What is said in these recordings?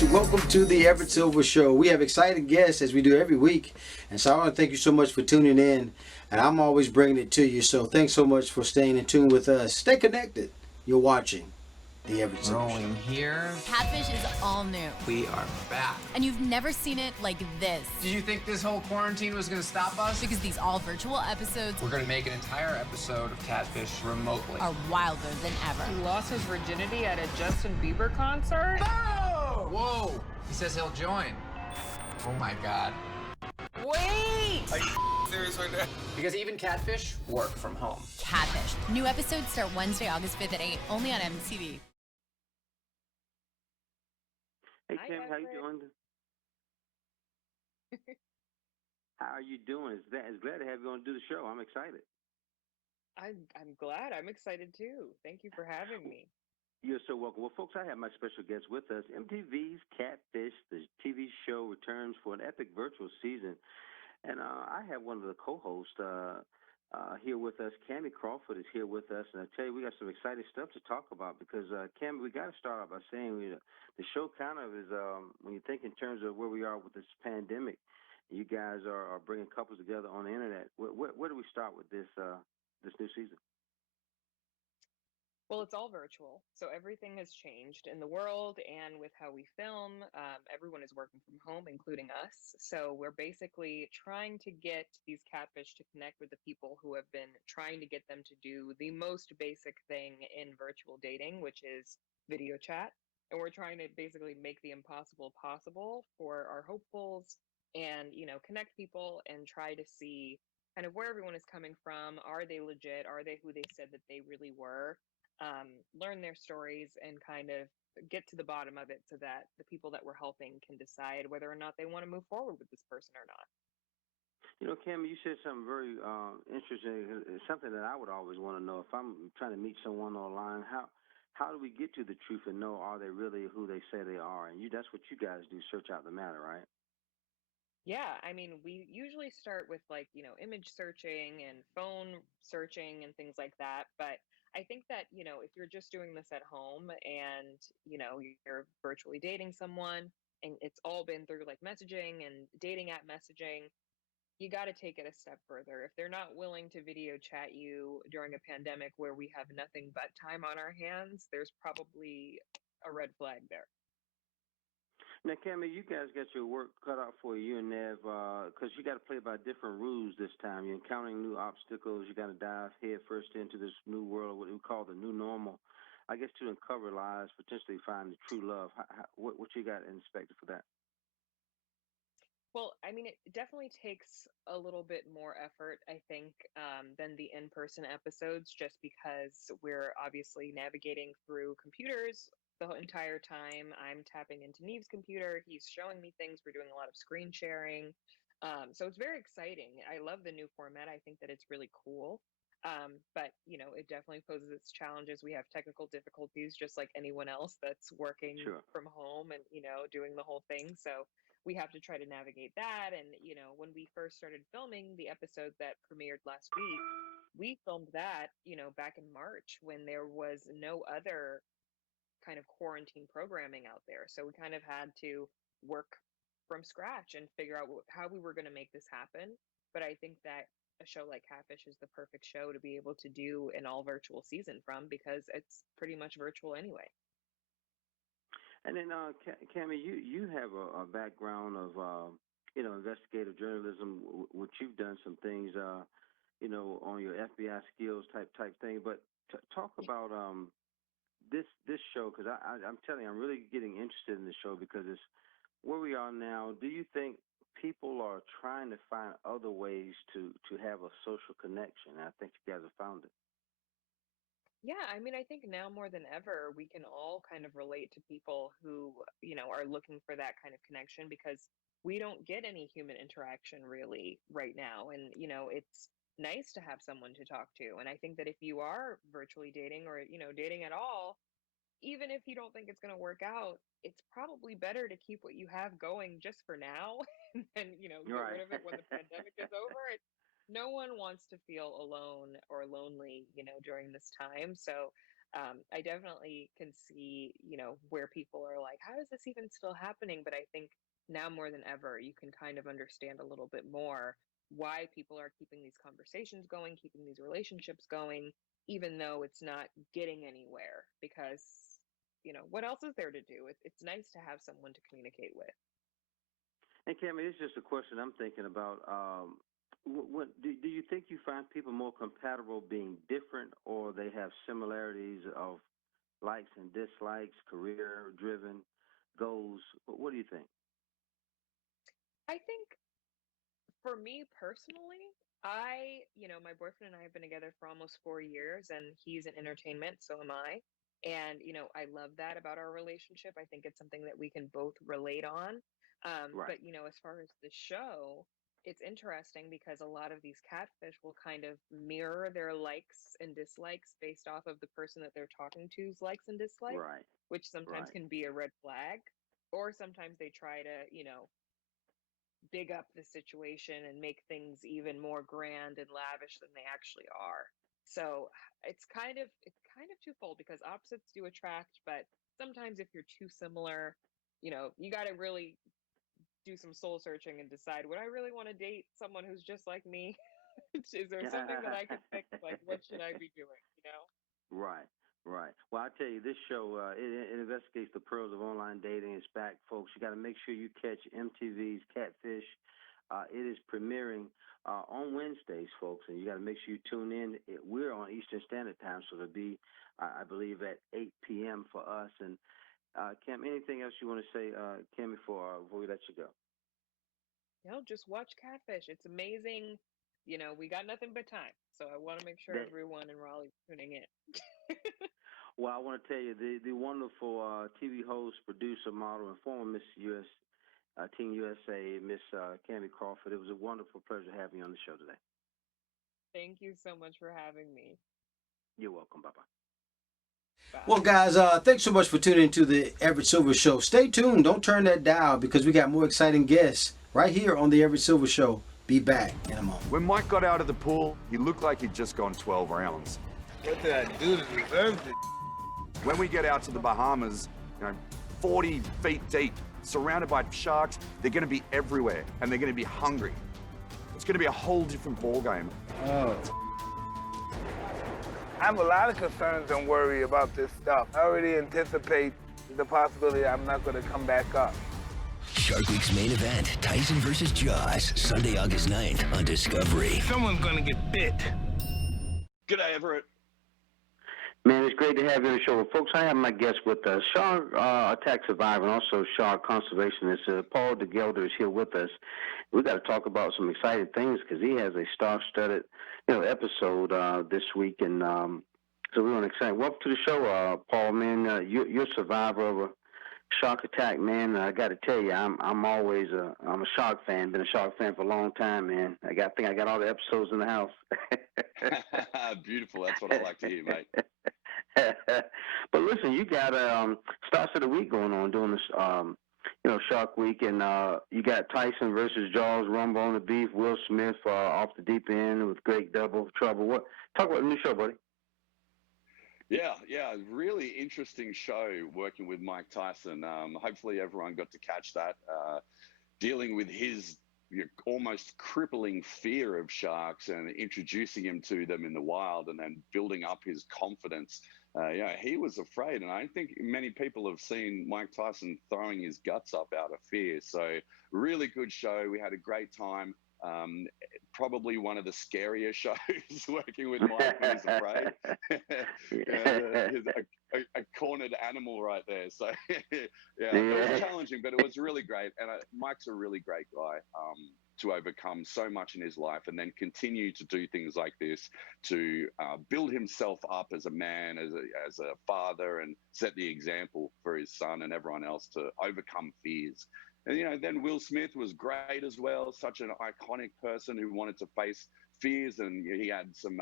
guys, welcome to the Everett Silver Show. We have exciting guests as we do every week, and so I want to thank you so much for tuning in, and I'm always bringing it to you, so thanks so much for staying in tune with us. Stay connected. You're watching the Everett Silver Show. Rolling here. Catfish is all new. We are back. And you've never seen it like this. Did you think this whole quarantine was going to stop us? Because these all virtual episodes We're going to make an entire episode of Catfish remotely. are wilder than ever. He lost his virginity at a Justin Bieber concert? Oh! Whoa! He says he'll join. Oh my God. Wait! Are you serious right now? Because even Catfish work from home. Catfish. New episodes start Wednesday, August 5th at 8, only on MTV. Hey, Hi, Kim, how you Everett. doing? How are you doing? It's glad to have you on to do the show. I'm excited. I'm glad. I'm excited too. Thank you for having me. You're so welcome. Well, folks, I have my special guest with us. MTV's Catfish, the TV show, returns for an epic virtual season. And I have one of the co-hosts here with us. Kamie Crawford is here with us. And I tell you, we got some exciting stuff to talk about because, Kamie, we got to start off by saying the show kind of is, when you think in terms of where we are with this pandemic, you guys are bringing couples together on the internet. Where do we start with this new season? Well, it's all virtual, so everything has changed in the world and with how we film. Everyone is working from home, including us. So we're basically trying to get these catfish to connect with the people who have been trying to get them to do the most basic thing in virtual dating, which is video chat. And we're trying to basically make the impossible possible for our hopefuls and, connect people and try to see kind of where everyone is coming from. Are they legit? Are they who they said that they really were? Learn their stories and kind of get to the bottom of it so that the people that we're helping can decide whether or not they want to move forward with this person or not. Kamie, you said something very interesting. It's something that I would always want to know. If I'm trying to meet someone online, how do we get to the truth and know are they really who they say they are? And that's what you guys do, search out the matter, right? Yeah, I mean, we usually start with image searching and phone searching and things like that. But I think that, if you're just doing this at home and, you're virtually dating someone and it's all been through like messaging and dating app messaging, you got to take it a step further. If they're not willing to video chat you during a pandemic where we have nothing but time on our hands, there's probably a red flag there. Now, Kamie, you guys got your work cut out for you and Nev, because you got to play by different rules this time. You're encountering new obstacles. You got to dive head first into this new world, what we call the new normal. I guess to uncover lies, potentially find the true love. What you got inspected for that? Well, I mean, it definitely takes a little bit more effort, I think, than the in-person episodes, just because we're obviously navigating through computers the entire time. I'm tapping into Neve's computer. He's showing me things. We're doing a lot of screen sharing. So it's very exciting. I love the new format. I think that it's really cool. But, it definitely poses its challenges. We have technical difficulties, just like anyone else that's working Sure. from home and, doing the whole thing. So we have to try to navigate that. And, when we first started filming the episode that premiered last week, we filmed that, back in March when there was no other kind of quarantine programming out there. So we kind of had to work from scratch and figure out how we were going to make this happen. But I think that a show like Catfish is the perfect show to be able to do an all virtual season from because it's pretty much virtual anyway. And then, Kamie, you have a background of, investigative journalism, which you've done some things, on your FBI skills type thing. But talk about this show because I'm telling you, I'm really getting interested in this show because it's where we are now. Do you think people are trying to find other ways to have a social connection? I think you guys have found it. Yeah, I mean, I think now more than ever, we can all kind of relate to people who, are looking for that kind of connection because we don't get any human interaction really right now. And, it's nice to have someone to talk to. And I think that if you are virtually dating or, dating at all, even if you don't think it's going to work out, it's probably better to keep what you have going just for now and then, get Right. rid of it when the pandemic is over. No one wants to feel alone or lonely, during this time. So I definitely can see, where people are like, how is this even still happening? But I think now more than ever, you can kind of understand a little bit more why people are keeping these conversations going, keeping these relationships going, even though it's not getting anywhere. Because, what else is there to do? It's nice to have someone to communicate with. And Kamie, it's just a question I'm thinking about. What do you think you find people more compatible being different, or they have similarities of likes and dislikes, career-driven goals? What do you think? I think for me personally, my boyfriend and I have been together for almost 4 years, and he's in entertainment, so am I. And, I love that about our relationship. I think it's something that we can both relate on. Right. But, as far as the show, it's interesting because a lot of these catfish will kind of mirror their likes and dislikes based off of the person that they're talking to's likes and dislikes, Right. which sometimes Right. can be a red flag. Or sometimes they try to, big up the situation and make things even more grand and lavish than they actually are. So it's kind of twofold because opposites do attract, but sometimes if you're too similar, you got to really do some soul searching and decide, would I really want to date someone who's just like me? Is there something that I can fix? Like, what should I be doing? Right, right. Well, I tell you, this show it investigates the pearls of online dating. It's back, folks. You got to make sure you catch MTV's Catfish. It is premiering on Wednesdays, folks, and you got to make sure you tune in. We're on Eastern Standard Time, so it'll be, I believe, at 8 p.m. for us. And Cam, anything else you want to say, Cam, before we let you go? Just watch Catfish. It's amazing. We got nothing but time. So I want to make sure That, everyone in Raleigh's tuning in. well, I want to tell you, the wonderful TV host, producer, model, and former Miss US, Team USA, Miss Kamie Crawford. It was a wonderful pleasure having you on the show today. Thank you so much for having me. You're welcome. Bye-bye. Well, Bye. guys, thanks so much for tuning into the Everett Silver Show. Stay tuned. Don't turn that dial because we got more exciting guests right here on the Everett Silver Show. Be back in a moment. When Mike got out of the pool, he looked like he'd just gone 12 rounds. What did I do to deserve this? When we get out to the Bahamas, 40 feet deep, surrounded by sharks, they're going to be everywhere and they're going to be hungry. It's going to be a whole different ballgame. Oh. I have a lot of concerns and worry about this stuff. I already anticipate the possibility I'm not going to come back up. Shark Week's main event, Tyson versus Jaws, Sunday, August 9th on Discovery. Someone's going to get bit. G'day, Everett. Man, it's great to have you on the show. Well, folks, I have my guest with us, shark attack survivor and also shark conservationist. Paul de Gelder is here with us. We got to talk about some exciting things because he has a star-studded, episode this week, and so we're excited. Welcome to the show, Paul. Man, you're a survivor of a shark attack, man. I got to tell you, I'm always I'm a shark fan. Been a shark fan for a long time, man. I think I got all the episodes in the house. Beautiful. That's what I like to hear, mate. But listen, you got starts of the week going on doing this, Shark Week, and you got Tyson versus Jaws, Rumble on the Beef, Will Smith off the deep end with Great Double Trouble. Talk about the new show, buddy. Yeah, really interesting show working with Mike Tyson. Hopefully everyone got to catch that, dealing with his almost crippling fear of sharks and introducing him to them in the wild and then building up his confidence. He was afraid, and I think many people have seen Mike Tyson throwing his guts up out of fear. So really good show. We had a great time. Probably one of the scarier shows working with Mike when he's afraid. A cornered animal right there. So it was challenging, but it was really great. And Mike's a really great guy to overcome so much in his life and then continue to do things like this to build himself up as a man, as a father, and set the example for his son and everyone else to overcome fears. And, then Will Smith was great as well, such an iconic person who wanted to face fears, and he had some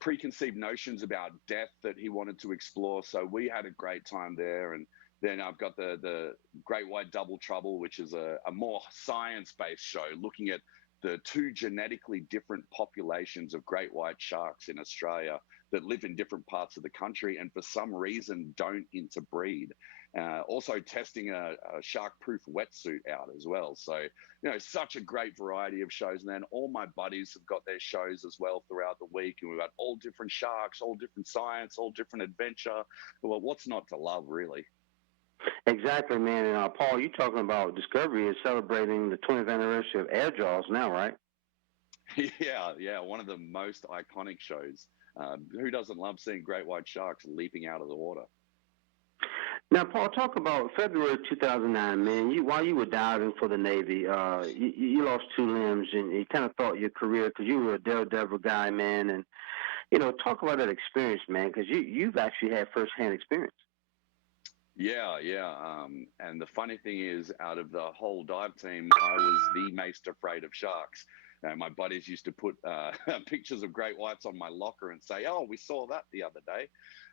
preconceived notions about death that he wanted to explore. So we had a great time there. And then I've got the Great White Double Trouble, which is a more science-based show looking at the two genetically different populations of great white sharks in Australia that live in different parts of the country and for some reason don't interbreed. Also testing a shark-proof wetsuit out as well. So, such a great variety of shows. And then all my buddies have got their shows as well throughout the week. And we've got all different sharks, all different science, all different adventure. Well, what's not to love, really? Exactly, man. And Paul, you're talking about Discovery is celebrating the 20th anniversary of Air Jaws now, right? Yeah, one of the most iconic shows. Who doesn't love seeing great white sharks leaping out of the water? Now, Paul, talk about February 2009, man. While you were diving for the Navy, you lost 2 limbs, and you kind of thought your career, because you were a daredevil guy, man. And talk about that experience, man, because you've actually had firsthand experience. Yeah. And the funny thing is, out of the whole dive team, I was the most afraid of sharks. My buddies used to put pictures of great whites on my locker and say, "Oh, we saw that the other day."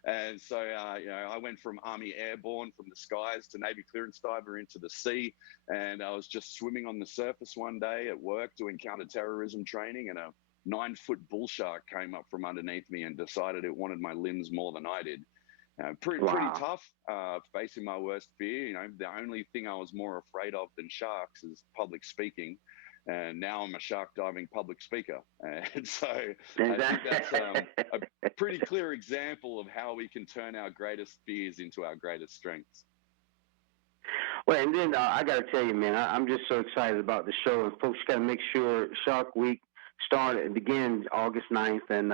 And so, I went from Army Airborne, from the skies, to Navy clearance diver into the sea. And I was just swimming on the surface one day at work doing counterterrorism training, and a 9-foot bull shark came up from underneath me and decided it wanted my limbs more than I did. Pretty tough, facing my worst fear. The only thing I was more afraid of than sharks is public speaking. And now I'm a shark diving public speaker. And so I think that's a pretty clear example of how we can turn our greatest fears into our greatest strengths. Well, and then I got to tell you, man, I'm just so excited about the show. And folks got to make sure Shark Week begins August 9th and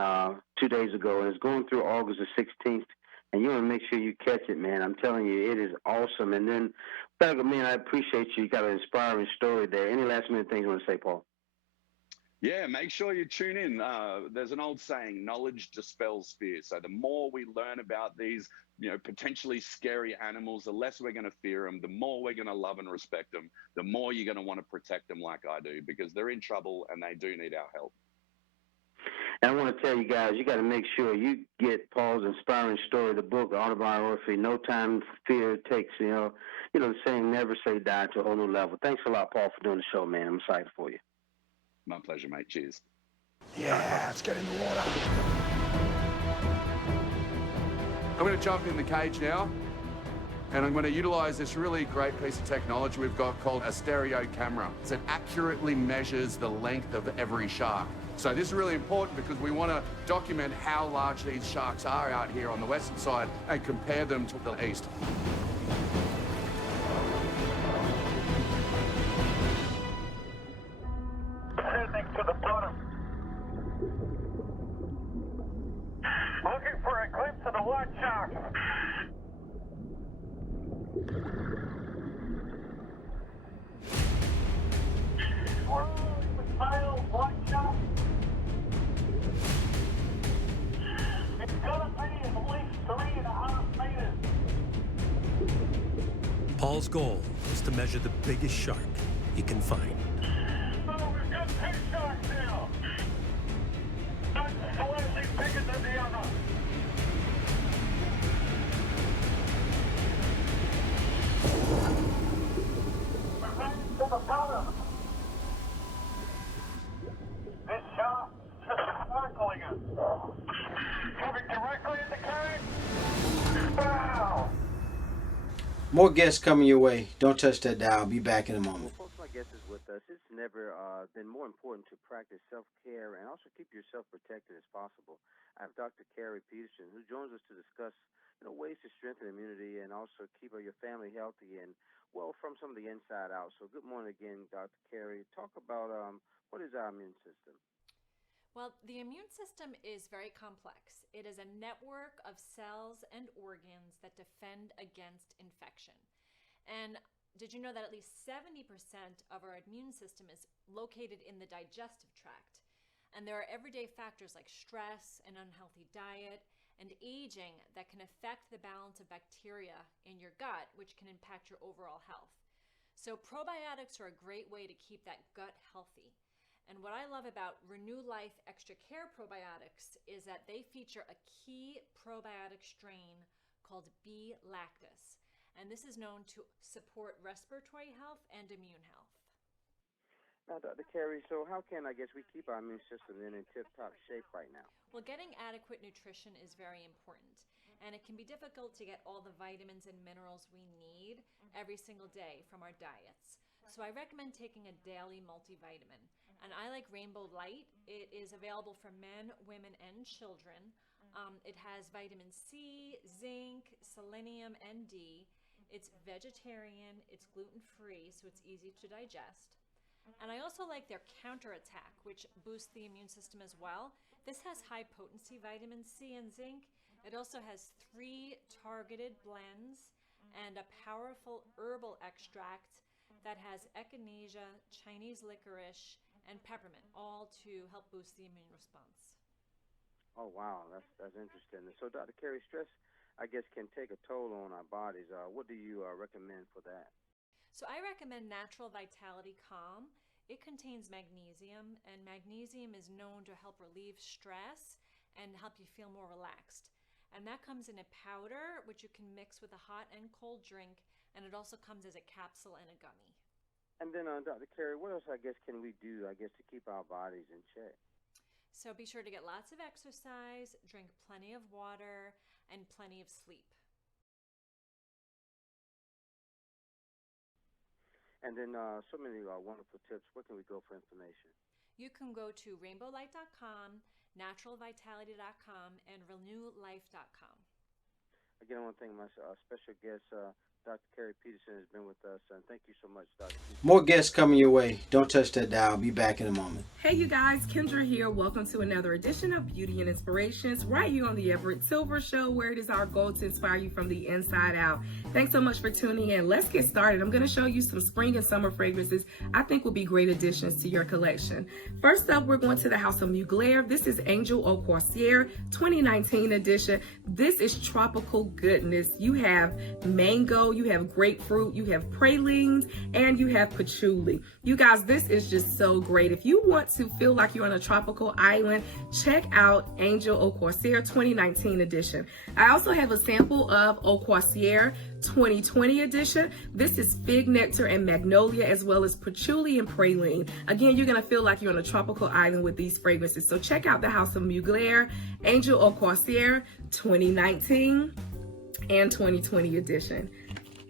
2 days ago. And it's going through August the 16th. And you want to make sure you catch it, man. I'm telling you, it is awesome. And then, man, I appreciate you. You got an inspiring story there. Any last minute things you want to say, Paul? Yeah, make sure you tune in. There's an old saying, knowledge dispels fear. So the more we learn about these, potentially scary animals, the less we're going to fear them, the more we're going to love and respect them, the more you're going to want to protect them like I do, because they're in trouble and they do need our help. And I want to tell you guys, you got to make sure you get Paul's inspiring story, the book, the autobiography, No Time for Fear Takes, the saying, never say die, to a whole new level. Thanks a lot, Paul, for doing the show, man. I'm excited for you. My pleasure, mate. Cheers. Yeah, let's get in the water. I'm going to jump in the cage now, and I'm going to utilize this really great piece of technology we've got called a stereo camera. It accurately measures the length of every shark. So this is really important because we want to document how large these sharks are out here on the western side and compare them to the east. Heading to the bottom. Looking for a glimpse of the white shark. Swirling with pale white shark. It's gonna be at least 3.5 meters. Paul's goal is to measure the biggest shark he can find. Oh, we've got 2 sharks now. Not slightly bigger than the other. We're heading to the bottom. This shark is just circling us. Coming directly into Keri. Wow. More guests coming your way. Don't touch that dial. Be back in a moment. Well, folks, my guest is with us. It's never been more important to practice self-care and also keep yourself protected as possible. I have Dr. Keri Peterson, who joins us to discuss ways to strengthen immunity and also keep your family healthy and, well, from some of the inside out. So good morning again, Dr. Keri. Talk about what is our immune system? Well, the immune system is very complex. It is a network of cells and organs that defend against infection. And did you know that at least 70% of our immune system is located in the digestive tract? And there are everyday factors like stress, an unhealthy diet, and aging that can affect the balance of bacteria in your gut, which can impact your overall health. So probiotics are a great way to keep that gut healthy. And what I love about Renew Life Extra Care probiotics is that they feature a key probiotic strain called B. lactis. And this is known to support respiratory health and immune health. Now, Dr. Keri, so how can, I guess, we keep our immune system in tip-top shape right now? Well, getting adequate nutrition is very important, and it can be difficult to get all the vitamins and minerals we need every single day from our diets. So I recommend taking a daily multivitamin, and I like Rainbow Light. It is available for men, women, and children. It has vitamin C, zinc, selenium, and D. It's vegetarian, it's gluten-free, so it's easy to digest. And I also like their counterattack, which boosts the immune system as well. This has high potency vitamin C and zinc. It also has 3 targeted blends and a powerful herbal extract that has echinacea, Chinese licorice, and peppermint, all to help boost the immune response. Oh, wow, that's interesting. So, Dr. Keri, stress, I guess, can take a toll on our bodies. What do you recommend for that? So I recommend Natural Vitality Calm. It contains magnesium, and magnesium is known to help relieve stress and help you feel more relaxed. And that comes in a powder, which you can mix with a hot and cold drink, and it also comes as a capsule and a gummy. And then, Dr. Keri, what else, I guess, can we do, I guess, to keep our bodies in check? So be sure to get lots of exercise, drink plenty of water, and plenty of sleep. And then so many wonderful tips. Where can we go for information? You can go to rainbowlight.com, naturalvitality.com, and renewlife.com. Again, I want to thank my special guest, Dr. Keri Peterson, has been with us. And thank you so much, Dr. Peterson. More guests coming your way. Don't touch that dial. I'll be back in a moment. Hey, you guys. Kendra here. Welcome to another edition of Beauty and Inspirations right here on the Everett Silver Show, where it is our goal to inspire you from the inside out. Thanks so much for tuning in. Let's get started. I'm going to show you some spring and summer fragrances I think will be great additions to your collection. First up, we're going to the House of Mugler. This is Angel Au Corsaire 2019 edition. This is tropical goodness. You have mango, you have grapefruit, you have pralines, and you have patchouli. You guys, this is just so great. If you want to feel like you're on a tropical island, check out Angel Au Corsaire 2019 edition. I also have a sample of Au Corsaire 2020 edition. This is fig nectar and magnolia, as well as patchouli and praline. Again, you're going to feel like you're on a tropical island with these fragrances. So check out the House of Mugler, Angel Au Corsaire 2019 and 2020 edition.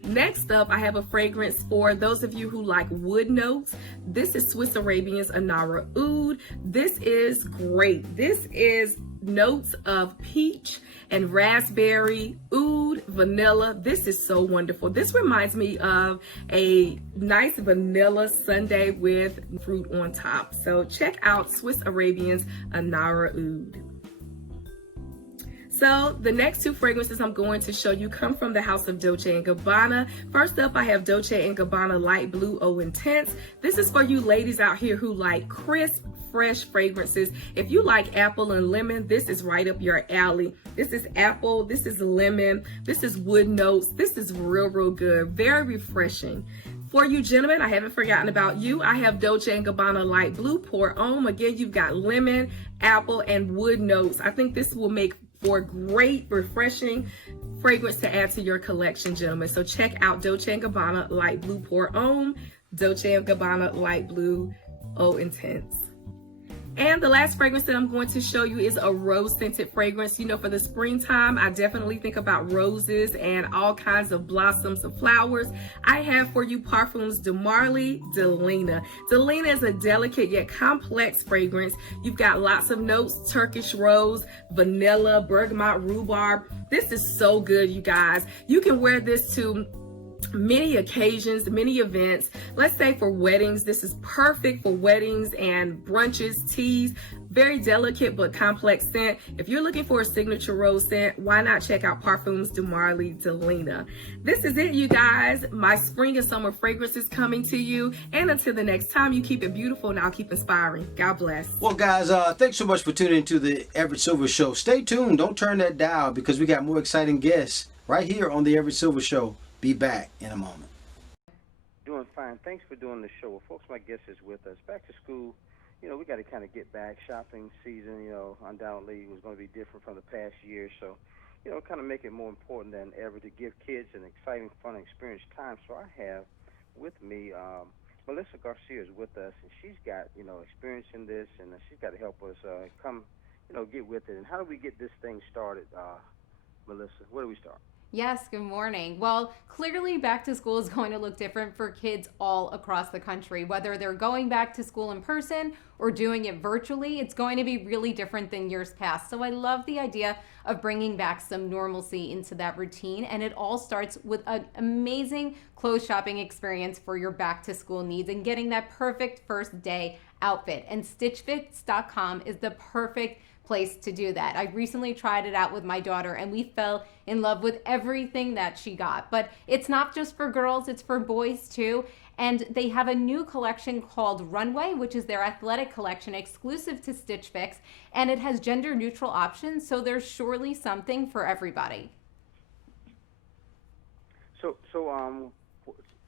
Next up, I have a fragrance for those of you who like wood notes. This is Swiss Arabian's Anara Oud. This is great. This is notes of peach and raspberry, oud, vanilla. This is so wonderful. This reminds me of a nice vanilla sundae with fruit on top. So check out Swiss Arabian's Anara Oud. So the next 2 fragrances I'm going to show you come from the House of Dolce & Gabbana. First up, I have Dolce & Gabbana Light Blue Eau Intense. This is for you ladies out here who like crisp, fresh fragrances. If you like apple and lemon, this is right up your alley. This is apple, this is lemon, this is wood notes. This is real, real good. Very refreshing. For you gentlemen, I haven't forgotten about you. I have Dolce & Gabbana Light Blue Pour Homme. Again, you've got lemon, apple, and wood notes. I think this will make for great, refreshing fragrance to add to your collection, gentlemen. So check out Dolce & Gabbana Light Blue Pour Homme, Dolce & Gabbana Light Blue Eau Intense. And the last fragrance that I'm going to show you is a rose scented fragrance. You know, for the springtime, I definitely think about roses and all kinds of blossoms of flowers. I have for you Parfums de Marly Delina. Delina is a delicate yet complex fragrance. You've got lots of notes: Turkish rose, vanilla, bergamot, rhubarb. This is so good, you guys. You can wear this to many occasions, many events. Let's say for weddings, this is perfect for weddings and brunches, teas. Very delicate but complex scent. If you're looking for a signature rose scent, why not check out Parfums de Marly Delina. This is it, you guys. My spring and summer fragrance is coming to you. And until the next time, you keep it beautiful and I'll keep inspiring. God bless. Well, guys, thanks so much for tuning into the Everett Silver Show. Stay tuned. Don't turn that dial because we got more exciting guests right here on the Everett Silver Show. Be back in a moment. Doing fine. Thanks for doing the show. Well, folks, my guest is with us. Back to school, you know, we got to kind of get back. Shopping season, you know, undoubtedly was going to be different from the past year. So, you know, kind of make it more important than ever to give kids an exciting, fun, experienced time. So I have with me Melissa Garcia is with us, and she's got, experience in this, and she's got to help us come, get with it. And how do we get this thing started, Melissa? Where do we start? Yes, good morning. Well, clearly back to school is going to look different for kids all across the country. Whether they're going back to school in person or doing it virtually, it's going to be really different than years past. So I love the idea of bringing back some normalcy into that routine. And it all starts with an amazing clothes shopping experience for your back to school needs and getting that perfect first day outfit. And StitchFix.com is the perfect place to do that. I recently tried it out with my daughter and we fell in love with everything that she got. But it's not just for girls, it's for boys too. And they have a new collection called Runway, which is their athletic collection exclusive to Stitch Fix, and it has gender neutral options, so there's surely something for everybody. So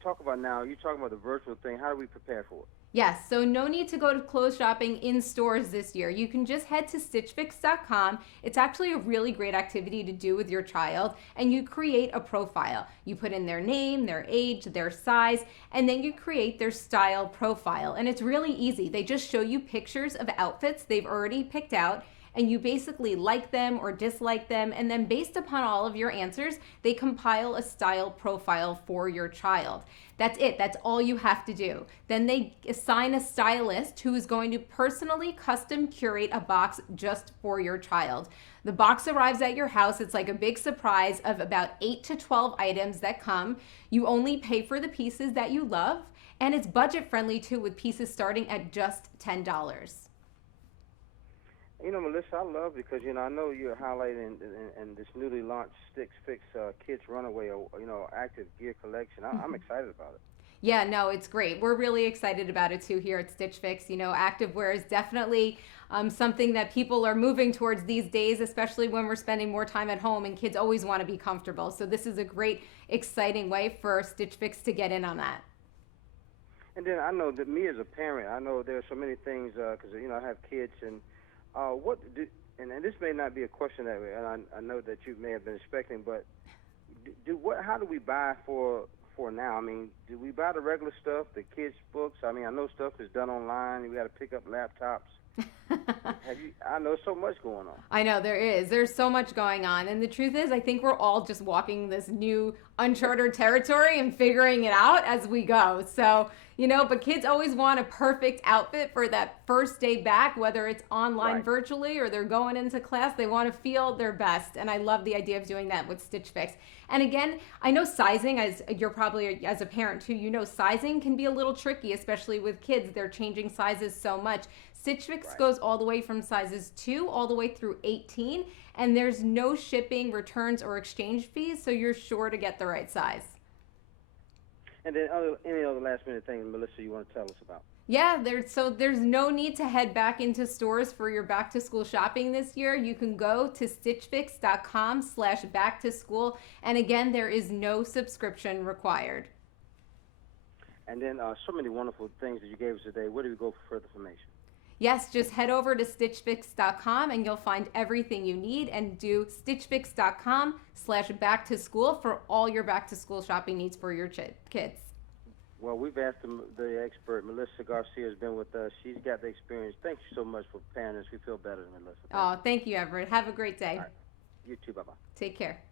talk about now, you're talking about the virtual thing. How do we prepare for it? Yes, so no need to go to clothes shopping in stores this year. You can just head to StitchFix.com. It's actually a really great activity to do with your child, and you create a profile. You put in their name, their age, their size, and then you create their style profile. And it's really easy. They just show you pictures of outfits they've already picked out, and you basically like them or dislike them, and then based upon all of your answers, they compile a style profile for your child. That's it. That's all you have to do. Then they assign a stylist who is going to personally custom curate a box just for your child. The box arrives at your house. It's like a big surprise of about 8 to 12 items that come. You only pay for the pieces that you love, and it's budget friendly too, with pieces starting at just $10. Melissa, I love because, I know you're highlighting in this newly launched Stitch Fix Kids Runaway, active gear collection. I'm excited about it. Yeah, no, it's great. We're really excited about it too here at Stitch Fix. Activewear is definitely something that people are moving towards these days, especially when we're spending more time at home and kids always want to be comfortable. So this is a great, exciting way for Stitch Fix to get in on that. And then I know that me as a parent, I know there are so many things because, I have kids and and this may not be a question that I know that you may have been expecting, but how do we buy for now? I mean, do we buy the regular stuff, the kids' books? I mean, I know stuff is done online. We got to pick up laptops. I know so much going on. I know there is. There's so much going on. And the truth is, I think we're all just walking this new uncharted territory and figuring it out as we go. So, but kids always want a perfect outfit for that first day back, whether it's online virtually or they're going into class. They want to feel their best. And I love the idea of doing that with Stitch Fix. And again, I know sizing, as you're probably as a parent too, sizing can be a little tricky, especially with kids. They're changing sizes so much. Stitch Fix goes all the way from sizes 2 all the way through 18, and there's no shipping, returns, or exchange fees, so you're sure to get the right size. And then any other last-minute things, Melissa, you want to tell us about? Yeah, there's no need to head back into stores for your back-to-school shopping this year. You can go to StitchFix.com/back-to-school, and again, there is no subscription required. And then so many wonderful things that you gave us today. Where do we go for further information? Yes, just head over to StitchFix.com and you'll find everything you need, and do StitchFix.com/back-to-school for all your back-to-school shopping needs for your kids. Well, we've asked the expert, Melissa Garcia, has been with us. She's got the experience. Thank you so much for preparing us. We feel better, Melissa. Thank you, Everett. Have a great day. All right. You too. Bye-bye. Take care.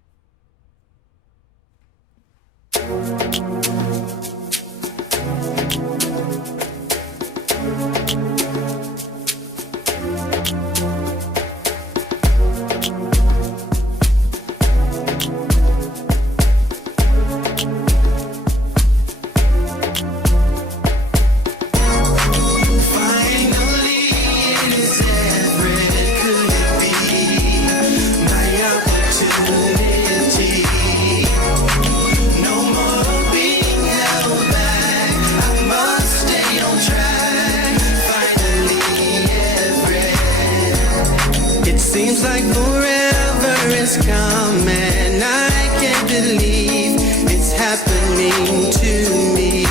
Seems like forever is coming. I can't believe it's happening to me.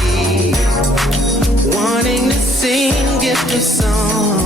Wanting to sing, get the song.